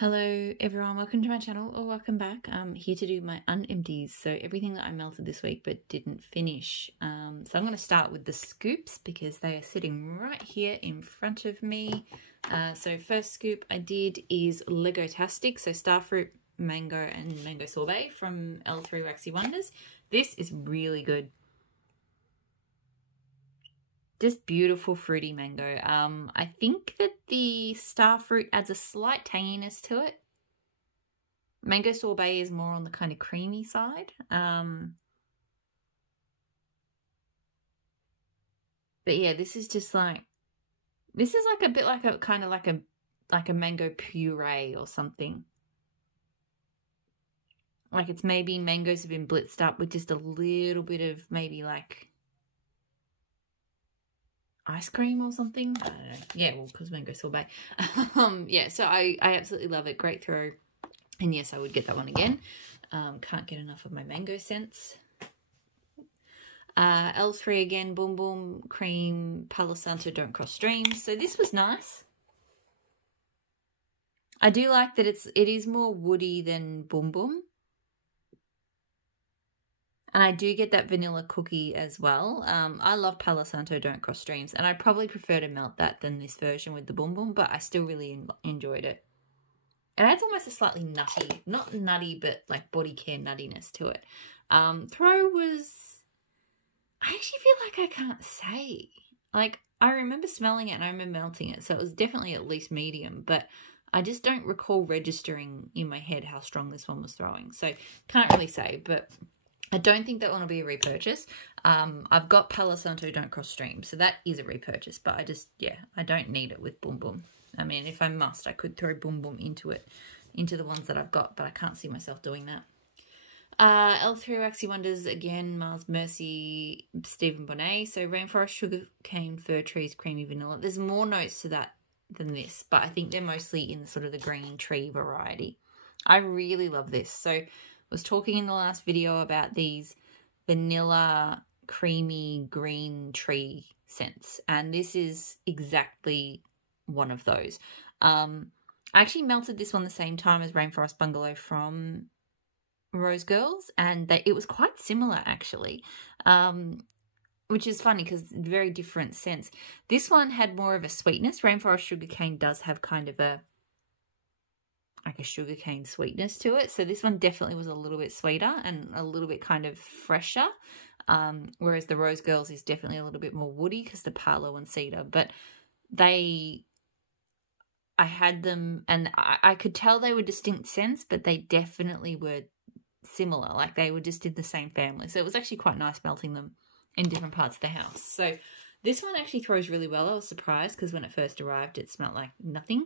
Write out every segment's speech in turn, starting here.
Hello everyone, welcome to my channel or welcome back. I'm here to do my unempties, so everything that I melted this week but didn't finish. So I'm going to start with the scoops because they are sitting right here in front of me. So first scoop I did is Lego-tastic, so starfruit, mango and mango sorbet from L3 Waxy Wonders. This is really good. Just beautiful fruity mango. I think that the starfruit adds a slight tanginess to it. Mango sorbet is more on the kind of creamy side. But yeah, this is just like, this is like a bit like a kind of like a mango puree or something. Like it's maybe mangoes have been blitzed up with just a little bit of maybe like ice cream or something. I don't know. Yeah, well, because mango sorbet. Yeah, so I absolutely love it. Great throw. And yes, I would get that one again. Can't get enough of my mango scents. L3 again, Boom Boom, Cream, Palo Santo, Don't Cross Streams. So this was nice. I do like that it is more woody than Boom Boom. And I do get that vanilla cookie as well. I love Palo Santo Don't Cross Streams, and I probably prefer to melt that than this version with the Boom Boom, but I still really enjoyed it. It adds almost a slightly nutty, not nutty, but like body care nuttiness to it. Throw was, I actually feel like I can't say. Like, I remember smelling it and I remember melting it, so it was definitely at least medium, but I just don't recall registering in my head how strong this one was throwing. So, can't really say, but I don't think that one will be a repurchase. I've got Palo Santo Don't Cross Stream, so that is a repurchase, but I just, yeah, I don't need it with Boom Boom. I mean, if I must, I could throw Boom Boom into it, into the ones that I've got, but I can't see myself doing that. L3 Waxy Wonders, again, Mars Mercy, Stephen Bonnet. So Rainforest, Sugarcane, Fir Trees, Creamy Vanilla. There's more notes to that than this, but I think they're mostly in sort of the green tree variety. I really love this. So was talking in the last video about these vanilla creamy green tree scents, and this is exactly one of those. I actually melted this one the same time as Rainforest Bungalow from Rose Girls, and it was quite similar actually, which is funny because very different scents. This one had more of a sweetness. Rainforest Sugarcane does have kind of a sugarcane sweetness to it. So this one definitely was a little bit sweeter and a little bit kind of fresher. Whereas the Rose Girls is definitely a little bit more woody because the Palo and Cedar. But I had them and I could tell they were distinct scents, but they definitely were similar. Like they were just in the same family. So it was actually quite nice melting them in different parts of the house. So this one actually throws really well. I was surprised because when it first arrived, it smelled like nothing.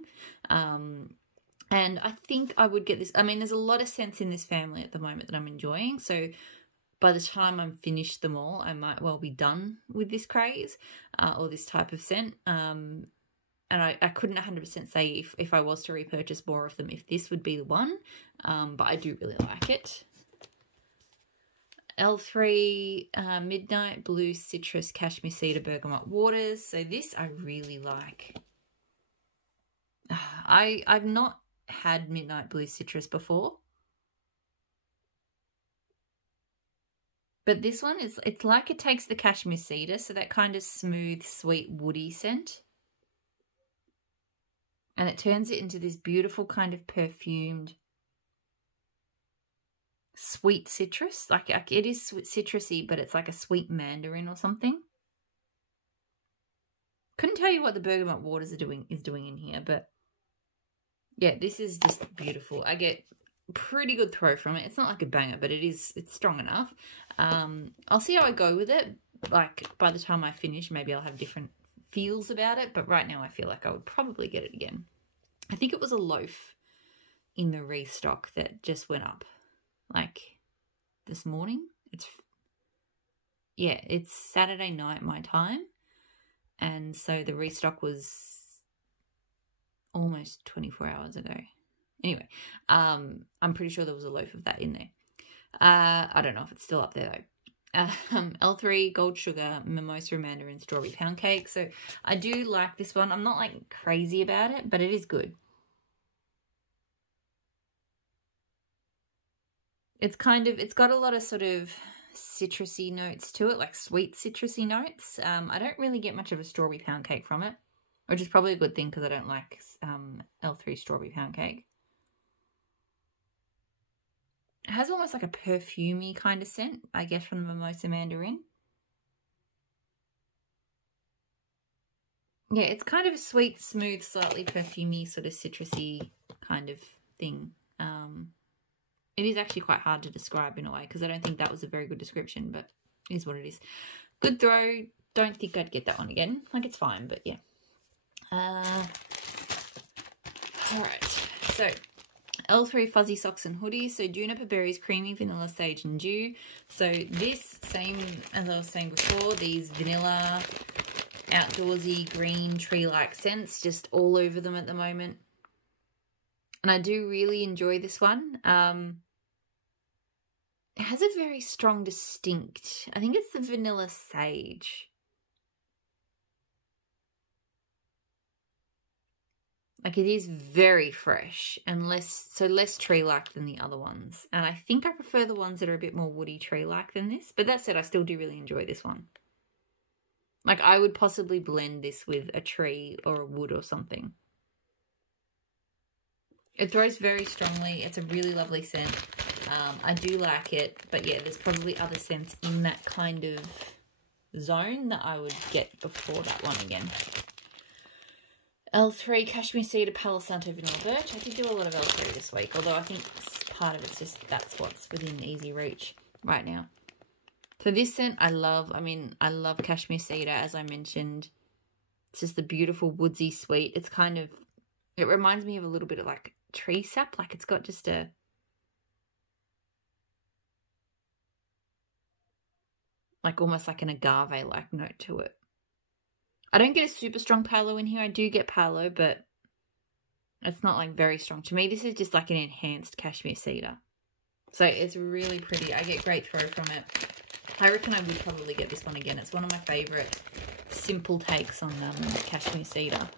And I think I would get this. I mean, there's a lot of scents in this family at the moment that I'm enjoying. So by the time I'm finished them all, I might well be done with this craze or this type of scent. And I couldn't 100% say if I was to repurchase more of them, if this would be the one. But I do really like it. L3 Midnight Blue Citrus Cashmere Cedar Bergamot Waters. So this I really like. I've not had Midnight Blue Citrus before, but this one is, it's like it takes the Cashmere Cedar, so that kind of smooth, sweet, woody scent, and it turns it into this beautiful kind of perfumed sweet citrus. Like it is citrusy, but it's like a sweet mandarin or something. Couldn't tell you what the Bergamot Waters is doing in here, but yeah, this is just beautiful. I get pretty good throw from it. It's not like a banger, but it's strong enough. I'll see how I go with it. Like by the time I finish, maybe I'll have different feels about it, but right now I feel like I would probably get it again. I think it was a loaf in the restock that just went up like this morning. It's Saturday night my time, and so the restock was almost 24 hours ago. Anyway, I'm pretty sure there was a loaf of that in there. I don't know if it's still up there though. L3 Gold Sugar Mimosa Mandarin Strawberry Pound Cake. So I do like this one. I'm not like crazy about it, but it is good. It's got a lot of sort of citrusy notes to it, like sweet citrusy notes. I don't really get much of a strawberry pound cake from it, which is probably a good thing because I don't like L3 strawberry pound cake. It has almost like a perfumey kind of scent, I guess, from the mimosa mandarin. Yeah, it's kind of a sweet, smooth, slightly perfumey, sort of citrusy kind of thing. It is actually quite hard to describe in a way because I don't think that was a very good description, but it is what it is. Good throw. Don't think I'd get that one again. Like, it's fine, but yeah. All right. So, L3 Fuzzy Socks and Hoodies. So, juniper berries, creamy, vanilla, sage, and dew. So, this, same as I was saying before, these vanilla, outdoorsy, green, tree-like scents just all over them at the moment. And I do really enjoy this one. It has a very strong, distinct, I think it's the vanilla sage. Like, it is very fresh and less tree-like than the other ones. And I think I prefer the ones that are a bit more woody tree-like than this. But that said, I still do really enjoy this one. Like, I would possibly blend this with a tree or a wood or something. It throws very strongly. It's a really lovely scent. I do like it. But yeah, there's probably other scents in that kind of zone that I would get before that one again. L3 Cashmere Cedar Palo Santo Vanilla Birch. I did do a lot of L3 this week, although I think part of it's just that's what's within easy reach right now. So this scent I love. I mean, I love Cashmere Cedar, as I mentioned. It's just the beautiful woodsy sweet. It's kind of, it reminds me of a little bit of like tree sap. Like, it's got just a, like almost like an agave-like note to it. I don't get a super strong palo in here. I do get palo, but it's not like very strong. To me, this is just like an enhanced Cashmere Cedar. So it's really pretty. I get great throw from it. I reckon I would probably get this one again. It's one of my favourite simple takes on Cashmere Cedar.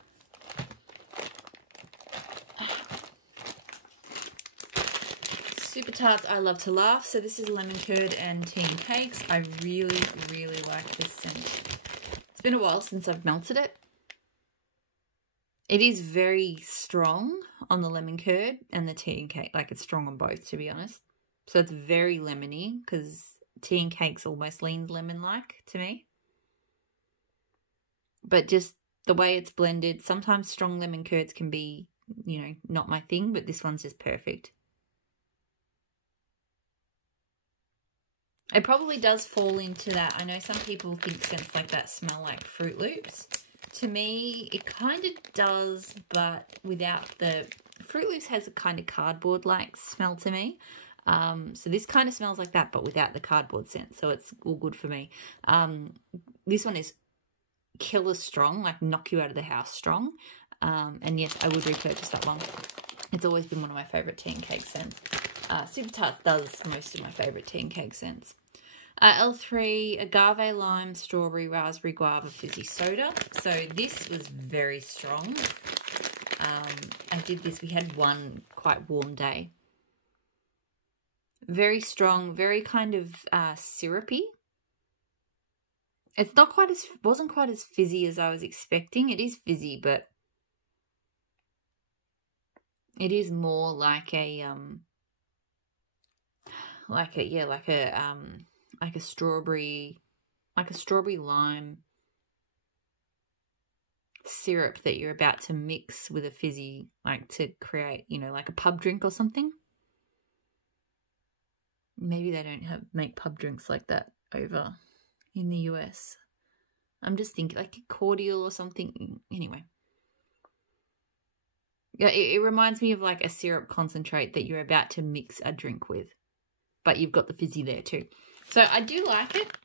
Super Tarts I Love to Laugh. So this is lemon curd and tea and cakes. I really, really like this scent. It's been a while since I've melted it. It is very strong on the lemon curd and the tea and cake. Like, it's strong on both, to be honest. So it's very lemony because tea and cakes almost leans lemon-like to me. But just the way it's blended, sometimes strong lemon curds can be, you know, not my thing, but this one's just perfect. It probably does fall into that. I know some people think scents like that smell like Fruit Loops. To me, it kind of does, but without the... Fruit Loops has a kind of cardboard-like smell to me. So this kind of smells like that, but without the cardboard scent. So it's all good for me. This one is killer strong, like knock you out of the house strong. And yes, I would repurchase that one. It's always been one of my favourite tea and cake scents. Super Tarts does most of my favourite tea and cake scents. L3 Agave, Lime, Strawberry, Raspberry, Guava, Fizzy Soda. So this was very strong. I did this. We had one quite warm day. Very strong, very kind of syrupy. It's not quite as, wasn't quite as fizzy as I was expecting. It is fizzy, but it is more like a strawberry lime syrup that you're about to mix with a fizzy, like to create, you know, like a pub drink or something. Maybe they don't make pub drinks like that over in the US. I'm just thinking like a cordial or something. Anyway. Yeah, it reminds me of like a syrup concentrate that you're about to mix a drink with. But you've got the fizzy there too. So I do like it.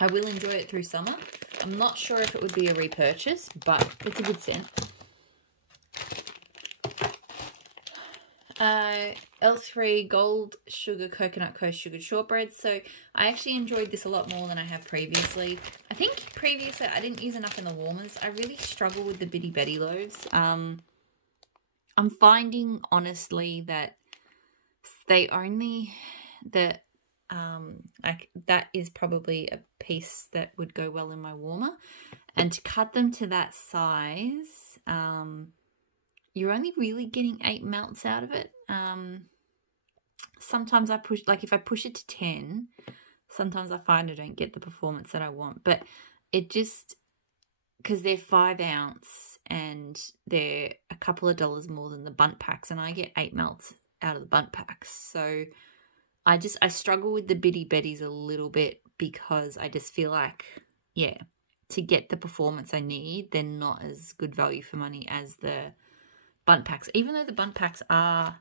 I will enjoy it through summer. I'm not sure if it would be a repurchase, but it's a good scent. L3 Gold Sugar Coconut Coast Sugared Shortbread. So I actually enjoyed this a lot more than I have previously. I think previously I didn't use enough in the warmers. I really struggle with the Bitty Betty loaves. I'm finding, honestly, that they only that like that is probably a piece that would go well in my warmer. And to cut them to that size, you're only really getting 8 melts out of it. Sometimes I push, like if I push it to 10, sometimes I find I don't get the performance that I want. But it just, because they're 5 ounce and they're a couple of dollars more than the bunt packs, and I get 8 melts out of the bunt packs. So I struggle with the Bitty Betties a little bit, because I just feel like, yeah, to get the performance I need, they're not as good value for money as the bunt packs, even though the bunt packs are,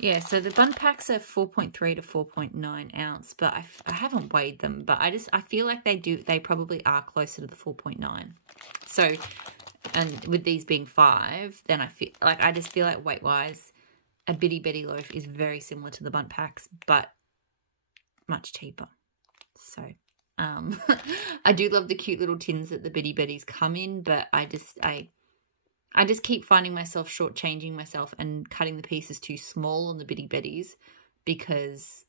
yeah, so the bunt packs are 4.3 to 4.9 ounce, but I haven't weighed them, but I feel like they probably are closer to the 4.9. So, and with these being 5, then I just feel like weight-wise, a Bitty Betty loaf is very similar to the bunt packs, but much cheaper. So, I do love the cute little tins that the Bitty Betties come in, but I just keep finding myself shortchanging myself and cutting the pieces too small on the Bitty Betties because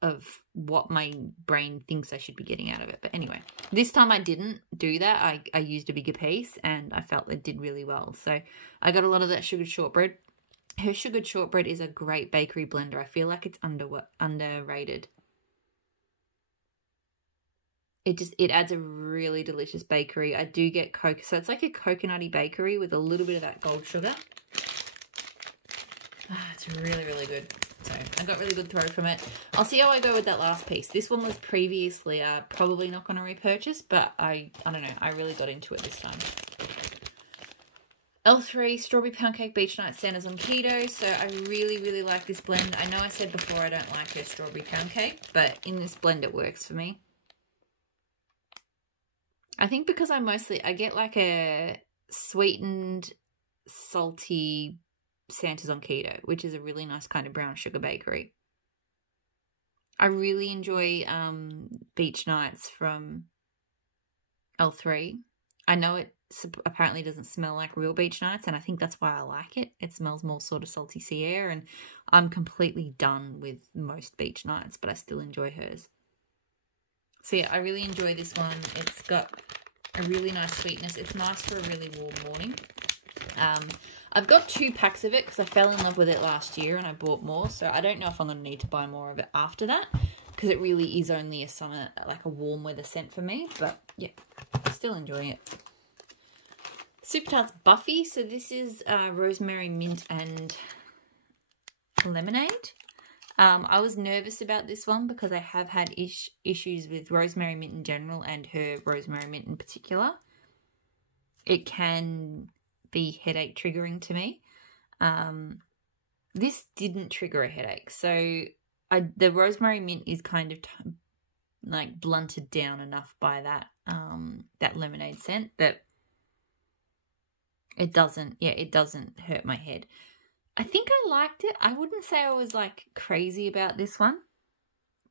of what my brain thinks I should be getting out of it. But anyway, this time I didn't do that. I used a bigger piece and I felt it did really well. So I got a lot of that sugared shortbread. Her sugared shortbread is a great bakery blender. I feel like it's underrated. It adds a really delicious bakery. I do get coke, so it's like a coconutty bakery with a little bit of that gold sugar. It's really, really good. So I got really good throw from it. I'll see how I go with that last piece. This one was previously probably not going to repurchase, but I don't know. I really got into it this time. L3 Strawberry Pound Cake Beach Night Santa's on keto, so I really, really like this blend. I know I said before I don't like her Strawberry Pound Cake, but in this blend it works for me. I think because I get like a sweetened, salty Santa's on keto, which is a really nice kind of brown sugar bakery. I really enjoy Beach Nights from L3. I know it apparently doesn't smell like real Beach Nights, and I think that's why I like it. It smells more sort of salty sea air, and I'm completely done with most Beach Nights, but I still enjoy hers. So yeah, I really enjoy this one. It's got a really nice sweetness. It's nice for a really warm morning. I've got 2 packs of it because I fell in love with it last year and I bought more. So I don't know if I'm going to need to buy more of it after that, because it really is only a summer, like a warm weather scent for me. But yeah, still enjoying it. Super Tarts Buffy. So this is rosemary, mint and lemonade. I was nervous about this one because I have had issues with rosemary mint in general and her rosemary mint in particular. It can be headache triggering to me. This didn't trigger a headache. So the rosemary mint is kind of like blunted down enough by that that lemonade scent that it doesn't hurt my head. I think I liked it. I wouldn't say I was like crazy about this one.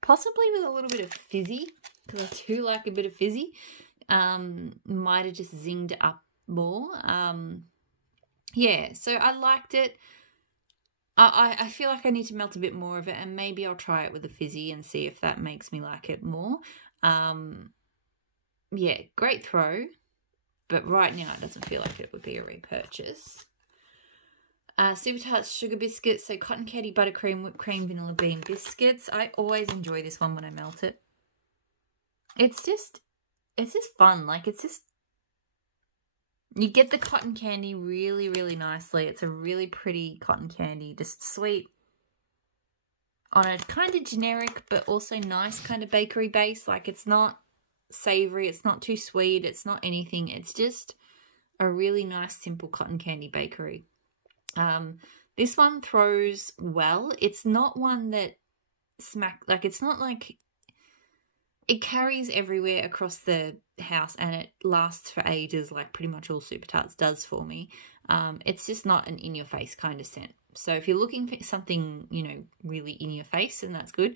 Possibly with a little bit of fizzy, because I do like a bit of fizzy. Might have just zinged it up more. Yeah, so I liked it. I feel like I need to melt a bit more of it, and maybe I'll try it with the fizzy and see if that makes me like it more. Yeah, great throw, but right now it doesn't feel like it would be a repurchase. Super Tarts Sugar Biscuits, so cotton candy, buttercream, whipped cream, vanilla bean biscuits. I always enjoy this one when I melt it. It's just fun. Like, it's just, you get the cotton candy really, really nicely. It's a really pretty cotton candy, just sweet on a kind of generic but also nice kind of bakery base. Like, it's not savory, it's not too sweet, it's not anything. It's just a really nice, simple cotton candy bakery. This one throws well. It's not one that it's not like it carries everywhere across the house and it lasts for ages, like pretty much all Super Tarts does for me. It's just not an in-your-face kind of scent. So if you're looking for something, you know, really in your face, and that's good,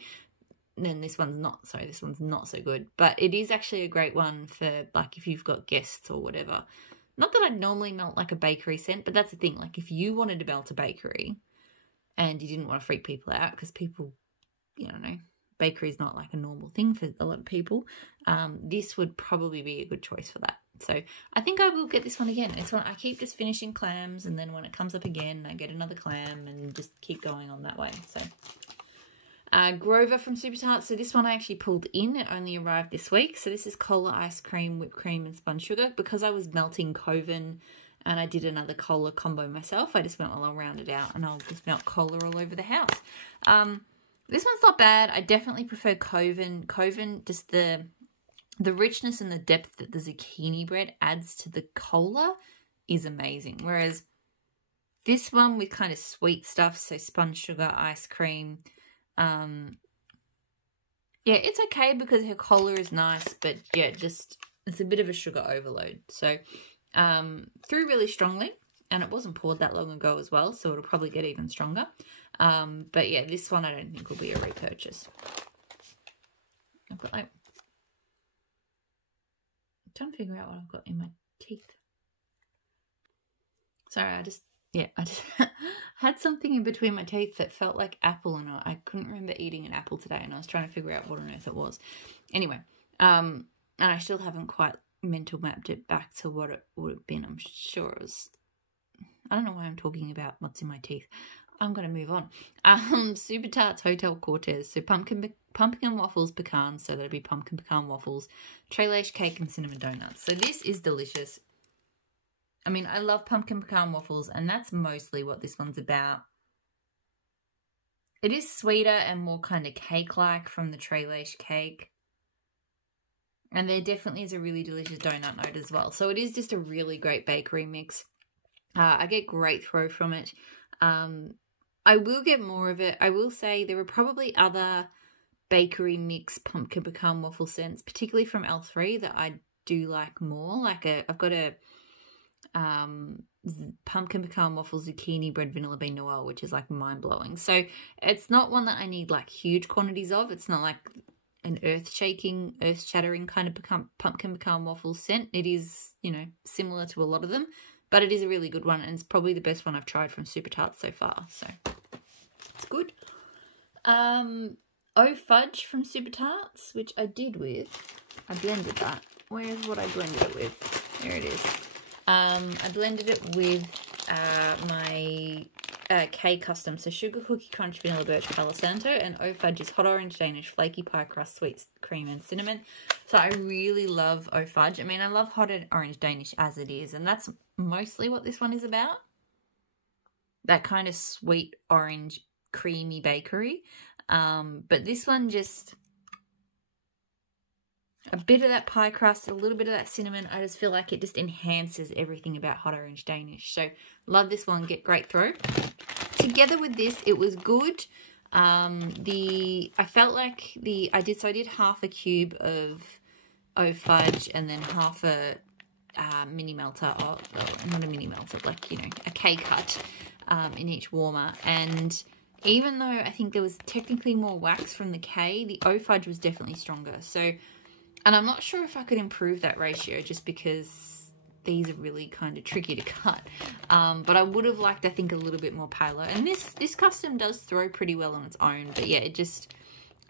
then this one's not so good. But it is actually a great one for, like, if you've got guests or whatever. Not that I'd normally melt like a bakery scent, but that's the thing. Like, if you wanted to melt a bakery and you didn't want to freak people out, because people you know, bakery is not like a normal thing for a lot of people, this would probably be a good choice for that. So I think I will get this one again. It's one I keep just finishing clams, and then when it comes up again, I get another clam and just keep going on that way. So Guava from Super Tarts. So this one I actually pulled in. It only arrived this week. So this is cola, ice cream, whipped cream, and spun sugar. Because I was melting Coven and I did another cola combo myself, I just went, well, I'll round it out and I'll just melt cola all over the house. This one's not bad. I definitely prefer Coven. Coven, just the richness and the depth that the zucchini bread adds to the cola is amazing. Whereas this one with kind of sweet stuff, so spun sugar, ice cream, yeah, it's okay because her cola is nice, but yeah, just it's a bit of a sugar overload. So through really strongly, and it wasn't poured that long ago as well, so it'll probably get even stronger. But yeah, this one I don't think will be a repurchase. I've got like, I'm trying to figure out what I've got in my teeth. Sorry, I just had something in between my teeth that felt like apple, and I couldn't remember eating an apple today, and I was trying to figure out what on earth it was. Anyway, and I still haven't quite mental mapped it back to what it would have been. I'm sure it was, I don't know why I'm talking about what's in my teeth. I'm going to move on. Super Tarts Hotel Cortez. So pumpkin waffles, pecans. So that'd be pumpkin pecan waffles, Trailace cake, and cinnamon donuts. So this is delicious. I mean, I love pumpkin pecan waffles, and that's mostly what this one's about. It is sweeter and more kind of cake-like from the Trailace cake. And there definitely is a really delicious donut note as well. So it is just a really great bakery mix. I get great throw from it. I will get more of it. I will say there are probably other bakery mix pumpkin pecan waffle scents, particularly from L3, that I do like more. Like I've got a pumpkin pecan waffle zucchini bread vanilla bean noel, which is like mind-blowing. So it's not one that I need like huge quantities of. It's not like an earth-shaking, earth-shattering kind of pumpkin pecan waffle scent. It is, you know, similar to a lot of them, but it is a really good one, and it's probably the best one I've tried from Super Tarts so far. So it's good. Oh Fudge from Super Tarts, which I did with. I blended that. Where's what I blended it with? There it is. I blended it with my K Custom. So Sugar Cookie Crunch Vanilla Birch Palo Santo, and Oh Fudge is Hot Orange Danish Flaky Pie Crust Sweet Cream and Cinnamon. So I really love Oh Fudge. I mean, I love Hot Orange Danish as it is, and that's mostly what this one is about. That kind of sweet orange creamy bakery. But this one just a bit of that pie crust, a little bit of that cinnamon. I just feel like it just enhances everything about Hot Orange Danish. So love this one, get great throw. Together with this, it was good. I felt like I did half a cube of Oh Fudge and then half a mini melter, or not a mini melter, like, you know, a K-cut in each warmer. And even though I think there was technically more wax from the K, the Oh Fudge was definitely stronger. So, and I'm not sure if I could improve that ratio just because these are really kind of tricky to cut. But I would have liked, I think, a little bit more paler. And this custom does throw pretty well on its own. But yeah, it just,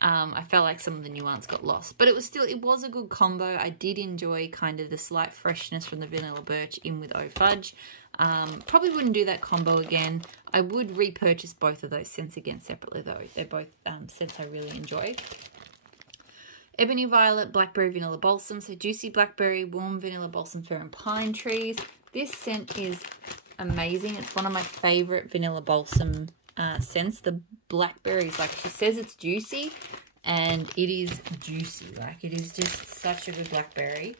I felt like some of the nuance got lost. But it was a good combo. I did enjoy kind of the slight freshness from the vanilla birch in with Oh Fudge. Probably wouldn't do that combo again. I would repurchase both of those scents again separately though. They're both scents I really enjoy. Ebony Violet, Blackberry Vanilla Balsam. So Juicy Blackberry, Warm Vanilla Balsam Fir and Pine Trees. This scent is amazing. It's one of my favourite vanilla balsam scents. The blackberries, like she says it's juicy, and it is juicy. Like it is just such a good blackberry.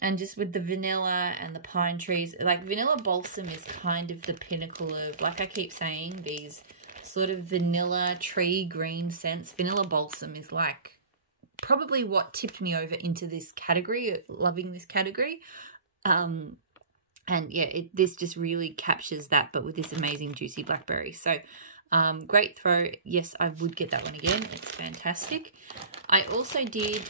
And just with the vanilla and the pine trees, like vanilla balsam is kind of the pinnacle of, like I keep saying, these sort of vanilla tree green scents. Vanilla balsam is like probably what tipped me over into this category, loving this category. And yeah, this just really captures that, but with this amazing juicy blackberry. So great throw. Yes, I would get that one again. It's fantastic. I also did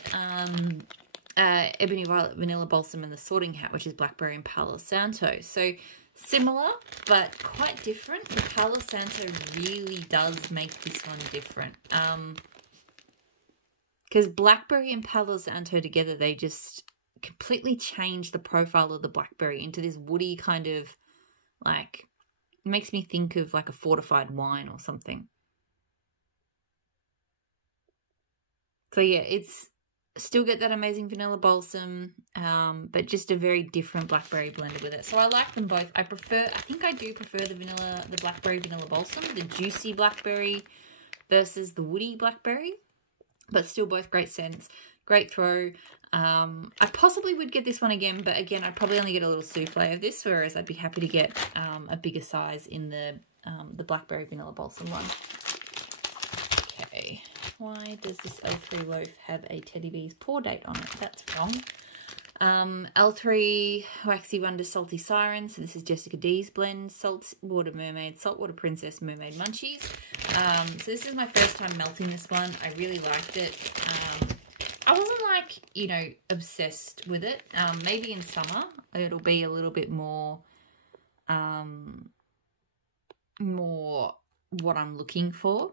Ebony Violet Vanilla Balsam and the Sorting Hat, which is Blackberry and Palo Santo. So Similar, but quite different. The Palo Santo really does make this one different. Because Blackberry and Palo Santo together, they just completely change the profile of the Blackberry into this woody kind of, like, makes me think of like a fortified wine or something. So yeah, it's still get that amazing vanilla balsam, but just a very different blackberry blended with it. So I like them both. I think I do prefer the blackberry vanilla balsam, the juicy blackberry versus the woody blackberry, but still both great scents, great throw. I possibly would get this one again, but again, I'd probably only get a little souffle of this, whereas I'd be happy to get a bigger size in the blackberry vanilla balsam one. Okay. Why does this L3 loaf have a Teddy Bear's pour date on it? That's wrong. L3 Waxy Wonders Salty Siren. So this is Jessica D's blend. Saltwater Mermaid, Saltwater Princess, Mermaid Munchies. So this is my first time melting this one. I really liked it. I wasn't like, you know, obsessed with it. Maybe in summer it'll be a little bit more what I'm looking for.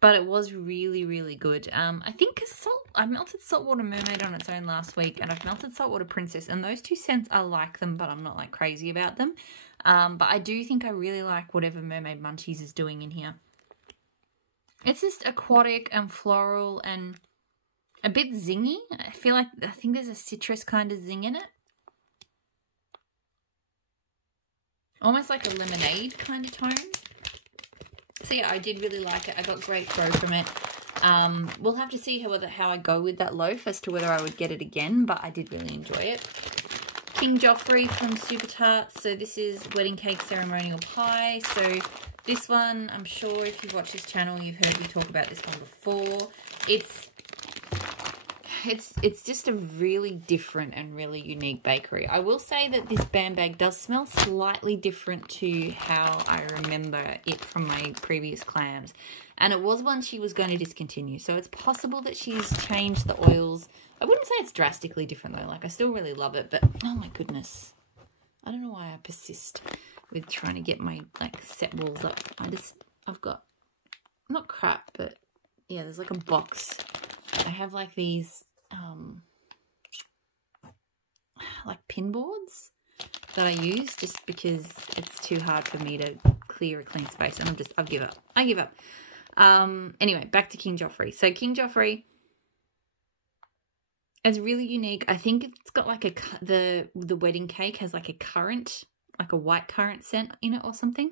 But it was really, really good. I think because I melted Saltwater Mermaid on its own last week, and I've melted Saltwater Princess, and those two scents, I like them, but I'm not like crazy about them. But I do think I really like whatever Mermaid Munchies is doing in here. It's just aquatic and floral and a bit zingy. I think there's a citrus kind of zing in it. Almost like a lemonade kind of tone. So yeah, I did really like it. I got great throw from it. We'll have to see how I go with that loaf as to whether I would get it again, but I did really enjoy it. King Joffrey from Super Tarts. So this is Wedding Cake Ceremonial Pie. So this one, I'm sure if you've watched this channel, you've heard me talk about this one before. It's just a really different and really unique bakery. I will say that this band bag does smell slightly different to how I remember it from my previous clams. And it was one she was going to discontinue. So it's possible that she's changed the oils. I wouldn't say it's drastically different though. Like, I still really love it. But, oh my goodness. I don't know why I persist with trying to get my, like, set walls up. I've got, not crap, but yeah, there's like a box. I have like these like pin boards that I use just because it's too hard for me to clear a clean space, and I've give up. I give up. Anyway, back to King Joffrey. So King Joffrey is really unique. I think it's got like the wedding cake has like a currant, like a white currant scent in it or something.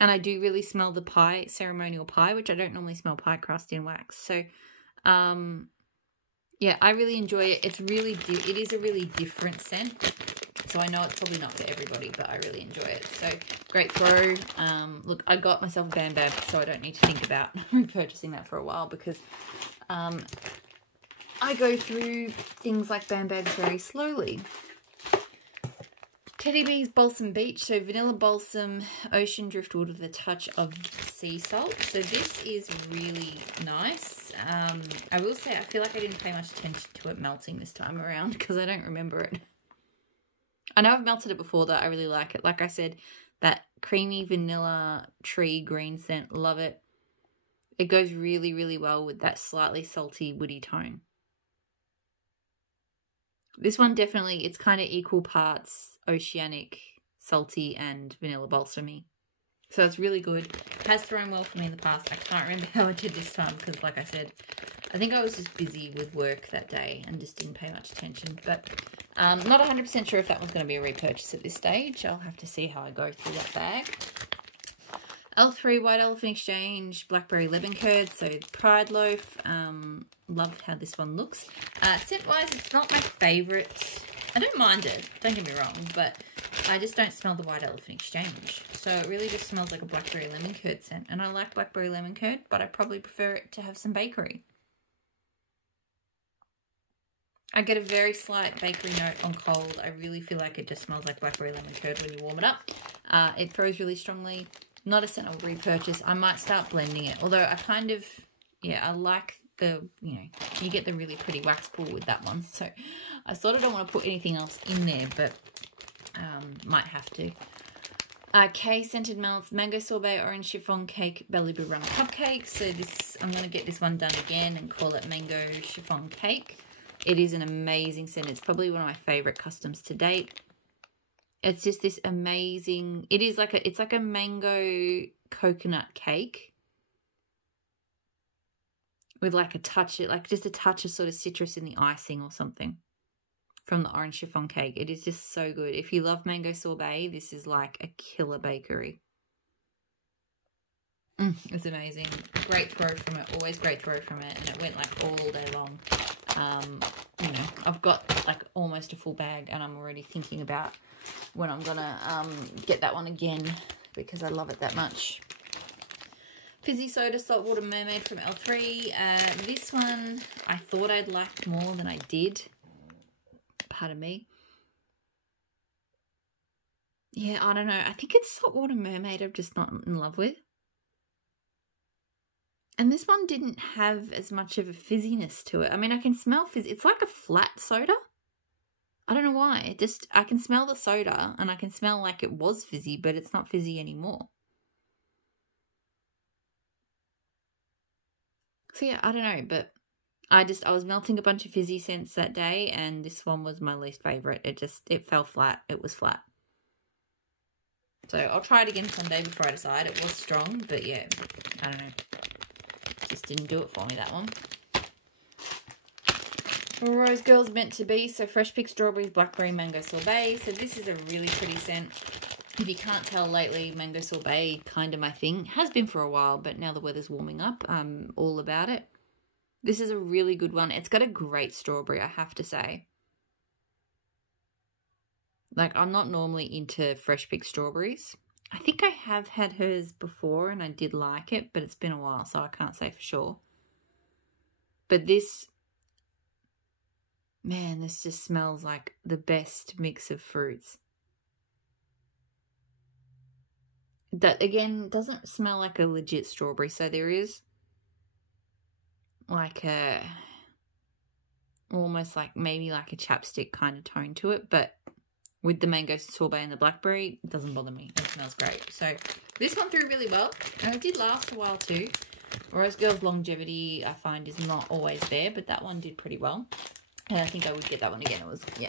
And I do really smell the pie, ceremonial pie, which I don't normally smell pie crust in wax. So, yeah, I really enjoy it. It is a really different scent. So I know it's probably not for everybody, but I really enjoy it. So, great throw. Look, I got myself a Bam Bam, so I don't need to think about repurchasing that for a while because I go through things like Bam Bams very slowly. Teddy Bear's Balsam Beach, so vanilla balsam, ocean driftwood with a touch of sea salt. So this is really nice. I will say I feel like I didn't pay much attention to it melting this time around because I don't remember it. I know I've melted it before though. I really like it. Like I said, that creamy vanilla tree green scent, love it. It goes really, really well with that slightly salty woody tone. This one definitely, it's kind of equal parts oceanic, salty, and vanilla balsamy. So it's really good. It has thrown well for me in the past. I can't remember how I did this time because, like I said, I think I was just busy with work that day and just didn't pay much attention. But not 100% sure if that was going to be a repurchase at this stage. I'll have to see how I go through that bag. L3 White Elephant Exchange Blackberry Lemon Curd, so Pride Loaf. Love how this one looks. Scent-wise, it's not my favourite. I don't mind it, don't get me wrong, but I just don't smell the White Elephant Exchange. So it really just smells like a Blackberry Lemon Curd scent. And I like Blackberry Lemon Curd, but I probably prefer it to have some bakery. I get a very slight bakery note on cold. I really feel like it just smells like Blackberry Lemon Curd when you warm it up. It throws really strongly. Not a scent I'll repurchase. I might start blending it. Although I kind of, yeah, I like you get the really pretty wax pool with that one. So I sort of don't want to put anything else in there, but might have to. K Scented Melts, Mango Sorbet, Orange Chiffon Cake, Belly Blue Rum Cupcake. So this, I'm going to get this one done again and call it Mango Chiffon Cake. It is an amazing scent. It's probably one of my favourite customs to date. It's just this amazing, it's like a mango coconut cake with like a touch, just a touch of sort of citrus in the icing or something from the orange chiffon cake. It is just so good. If you love mango sorbet, this is like a killer bakery. It's amazing. Great throw from it. Always great throw from it. And it went like all day long. I've got like almost a full bag and I'm already thinking about when I'm gonna get that one again because I love it that much. Fizzy Soda Saltwater Mermaid from L3. This one I thought I'd like more than I did. Pardon me. Yeah, I don't know. I think it's Saltwater Mermaid I'm just not in love with. And this one didn't have as much of a fizziness to it. I mean, I can smell fizz. It's like a flat soda. I don't know why. I can smell the soda and I can smell like it was fizzy, but it's not fizzy anymore. So yeah, I don't know, but I was melting a bunch of fizzy scents that day and this one was my least favourite. It fell flat. It was flat. So I'll try it again someday before I decide. It was strong, but yeah, I don't know. Just didn't do it for me, that one. Rose Girls Meant to Be. So fresh picked strawberries, blackberry, mango sorbet. So this is a really pretty scent. If you can't tell lately, mango sorbet kind of my thing. Has been for a while, but now the weather's warming up, I'm all about it. This is a really good one. It's got a great strawberry, I have to say. Like, I'm not normally into fresh picked strawberries. I think I have had hers before and I did like it, but it's been a while, so I can't say for sure. But this, man, this just smells like the best mix of fruits. That, again, doesn't smell like a legit strawberry, so there is like almost like maybe like a chapstick kind of tone to it, but with the mango sorbet and the blackberry, it doesn't bother me. It smells great. So this one threw really well, and it did last a while too. Rose Girls longevity, I find, is not always there, but that one did pretty well. And I think I would get that one again.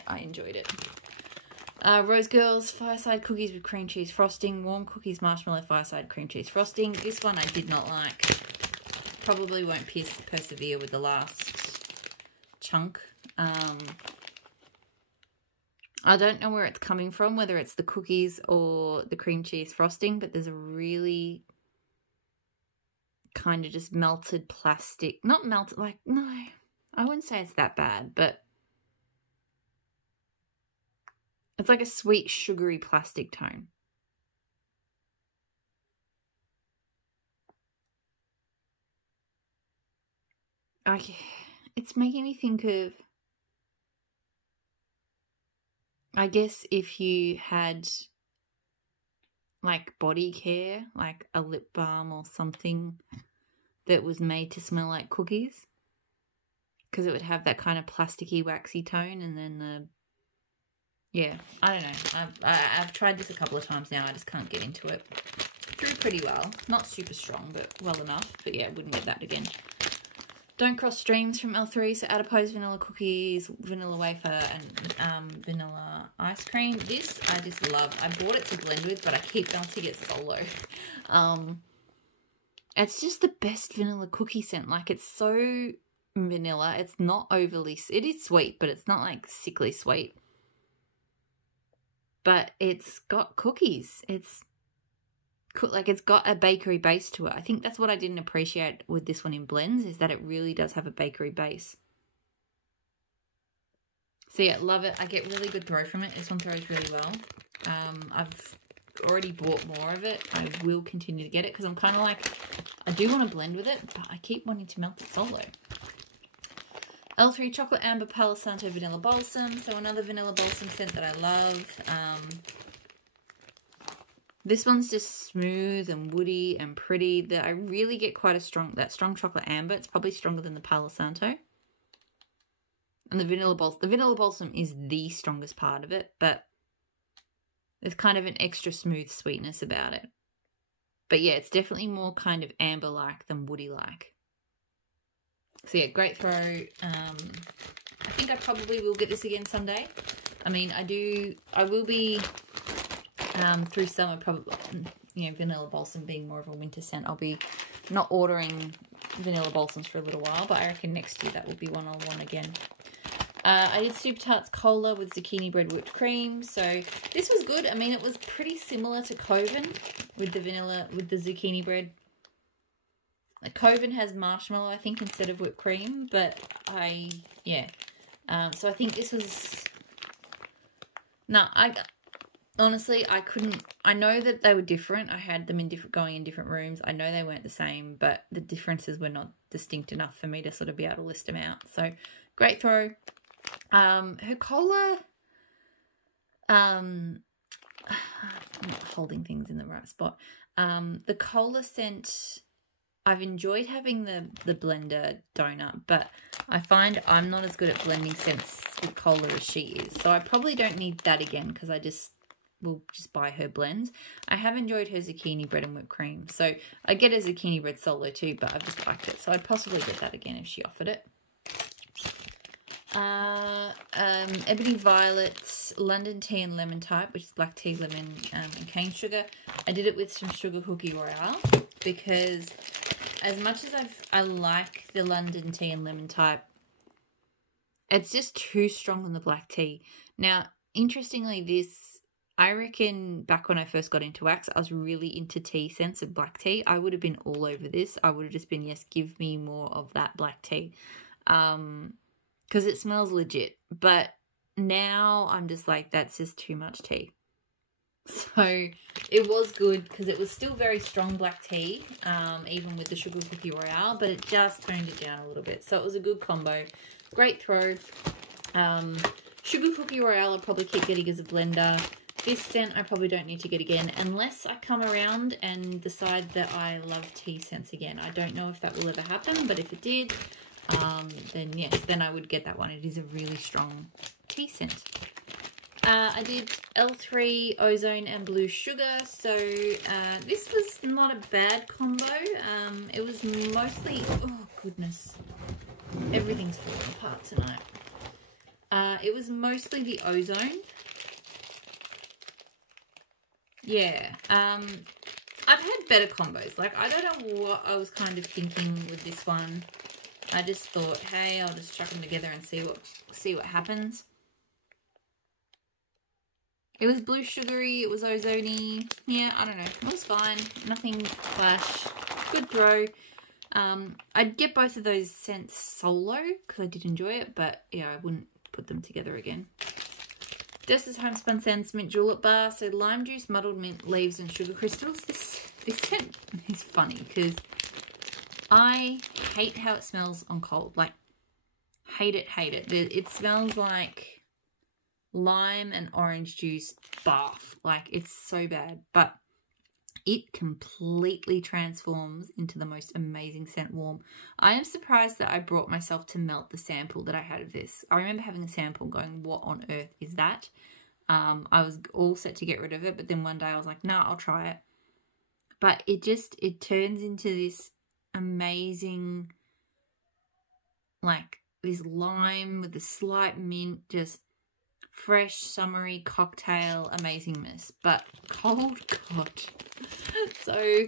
I enjoyed it. Rose Girls Fireside Cookies with Cream Cheese Frosting. Warm Cookies Marshmallow Fireside Cream Cheese Frosting. This one I did not like. Probably won't persevere with the last chunk. I don't know where it's coming from, whether it's the cookies or the cream cheese frosting, but there's a really kind of just melted plastic. Not melted, like, no, I wouldn't say it's that bad, but it's like a sweet, sugary plastic tone. It's making me think of, I guess if you had like body care, like a lip balm or something that was made to smell like cookies, because it would have that kind of plasticky, waxy tone, and then yeah, I don't know. I've tried this a couple of times now. I just can't get into it. Threw pretty well. Not super strong, but well enough. But yeah, wouldn't get that again. Don't Cross Streams from L3. So adipose vanilla cookies, vanilla wafer, and vanilla ice cream. This I just love. I bought it to blend with, but I keep melting it solo. It's just the best vanilla cookie scent. Like, it's so vanilla. It's not overly, it is sweet, but it's not like sickly sweet. But it's got cookies. It's got a bakery base to it. I think that's what I didn't appreciate with this one in blends, is that it really does have a bakery base. So yeah, love it. I get really good throw from it. This one throws really well. I've already bought more of it. I will continue to get it because I'm kind of like, I do want to blend with it, but I keep wanting to melt it solo. L3 Chocolate Amber Palo Santo Vanilla Balsam. So another vanilla balsam scent that I love. This one's just smooth and woody and pretty. I really get quite that strong chocolate amber. It's probably stronger than the Palo Santo. And the vanilla balsam is the strongest part of it, but there's kind of an extra smooth sweetness about it. But yeah, it's definitely more kind of amber-like than woody-like. So yeah, great throw. I think I probably will get this again someday. I mean, I will be through summer, probably, you know, vanilla balsam being more of a winter scent. I'll be not ordering vanilla balsams for a little while, but I reckon next year that will be one I'll want again. I did Super Tarts Cola with zucchini bread whipped cream. So this was good. I mean, it was pretty similar to Coven with the zucchini bread. Like Coven has marshmallow, I think, instead of whipped cream. But so I think this was... No, honestly, I know that they were different. I had them going in different rooms. I know they weren't the same, but the differences were not distinct enough for me to sort of be able to list them out. So great throw. Her cola, I'm not holding things in the right spot. The cola scent, I've enjoyed having the blender donut, but I find I'm not as good at blending scents with cola as she is. So I probably don't need that again because I will just buy her blends. I have enjoyed her zucchini bread and whipped cream. So I get a zucchini bread solo too, but I've just liked it. So I'd possibly get that again if she offered it. Ebony Violet London Tea and Lemon type, which is black tea, lemon, and cane sugar. I did it with some Sugar Cookie Royale because as much as I like the London Tea and Lemon type, it's just too strong on the black tea. Now, interestingly, I reckon back when I first got into wax, I was really into tea scents of black tea. I would have been all over this. I would have just been, yes, give me more of that black tea. Because it smells legit. But now I'm just like, that's just too much tea. So it was good because it was still very strong black tea, even with the Sugar Cookie Royale, but it just toned it down a little bit. So it was a good combo. Great throw. Sugar Cookie Royale I'll probably keep getting as a blender. This scent I probably don't need to get again unless I come around and decide that I love tea scents again. I don't know if that will ever happen, but if it did... then yes, then I would get that one. It is a really strong tea scent. I did L3 Ozone and Blue Sugar. So this was not a bad combo. It was mostly, oh goodness, everything's falling apart tonight. It was mostly the Ozone. Yeah. I've had better combos. Like, I don't know what I was kind of thinking with this one. I just thought, hey, I'll just chuck them together and see what happens. It was blue sugary, it was ozone-y. Yeah, I don't know. It was fine. Nothing flash. Good throw. I'd get both of those scents solo because I did enjoy it, but yeah, I wouldn't put them together again. This is Homespun Scents Mint Julep Bar. So lime juice, muddled mint, leaves, and sugar crystals. This scent is funny because I hate how it smells on cold. Like, hate it, hate it. It smells like lime and orange juice bath. Like, it's so bad. But it completely transforms into the most amazing scent warm. I am surprised that I brought myself to melt the sample that I had of this. I remember having a sample going, what on earth is that? I was all set to get rid of it, but then one day I was like, nah, I'll try it. But it turns into this amazing, like this lime with a slight mint, just fresh, summery cocktail amazingness. But cold, God. So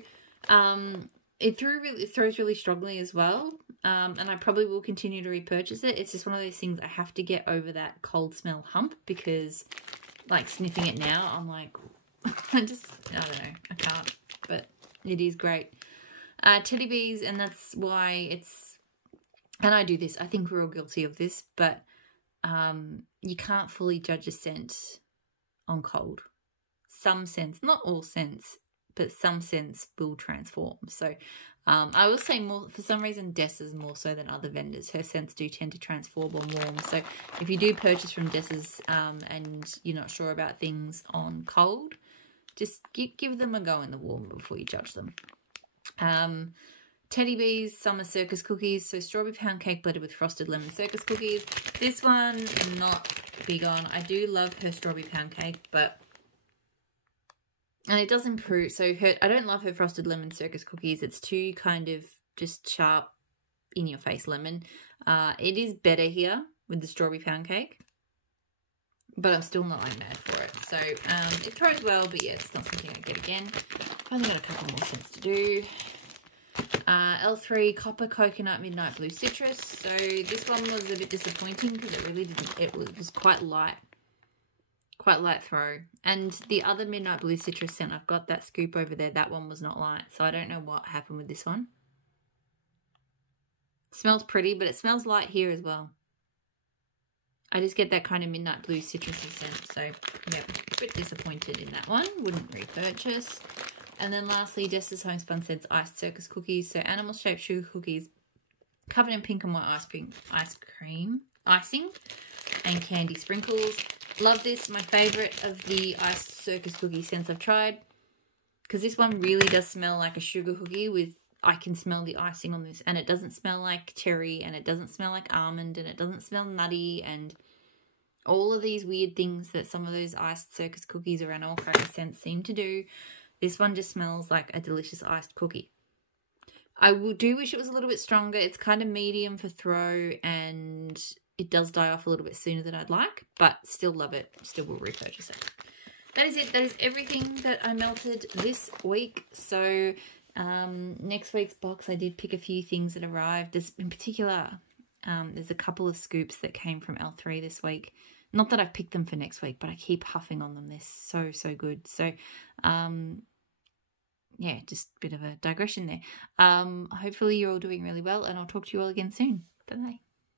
it throws really strongly as well. And I probably will continue to repurchase it. It's just one of those things I have to get over that cold smell hump because, like, sniffing it now, I'm like, I don't know, I can't. But it is great. Teddy bees, and that's why it's, and I do this, I think we're all guilty of this, but you can't fully judge a scent on cold. Some scents, not all scents, but some scents will transform. So I will say more, for some reason, Dessa's more so than other vendors. Her scents do tend to transform on warm. So if you do purchase from Dessa's and you're not sure about things on cold, Just give them a go in the warm before you judge them. Teddy Bees Summer Circus Cookies. So strawberry pound cake blended with frosted lemon circus cookies. This one I'm not big on. I do love her strawberry pound cake, and it does improve. So I don't love her frosted lemon circus cookies. It's too kind of just sharp, in your face lemon. It is better here with the strawberry pound cake, but I'm still not like mad for it. So it throws well, but yeah, it's not something I get again. I've only got a couple more cents to do. L3 Copper Coconut Midnight Blue Citrus. So this one was a bit disappointing because it really didn't, it was quite light throw. And the other Midnight Blue Citrus scent, I've got that scoop over there, that one was not light. So I don't know what happened with this one. It smells pretty, but it smells light here as well. I just get that kind of midnight blue citrusy scent. So yeah, a bit disappointed in that one. Wouldn't repurchase. And then lastly, Jess's Homespun Scents Iced Circus Cookies. So animal shaped sugar cookies covered in pink and white icing and candy sprinkles. Love this. My favourite of the iced circus cookie scents I've tried. Because this one really does smell like a sugar cookie with, I can smell the icing on this. And it doesn't smell like cherry, and it doesn't smell like almond, and it doesn't smell nutty, and all of these weird things that some of those iced circus cookies or animal cracker scents seem to do. This one just smells like a delicious iced cookie. I do wish it was a little bit stronger. It's kind of medium for throw, and it does die off a little bit sooner than I'd like, but still love it. Still will repurchase it. That is it. That is everything that I melted this week. So next week's box, I did pick a few things that arrived. There's, in particular, there's a couple of scoops that came from L3 this week. Not that I've picked them for next week, but I keep huffing on them. They're so, so good. So, yeah, just a bit of a digression there. Hopefully you're all doing really well, and I'll talk to you all again soon. Bye-bye.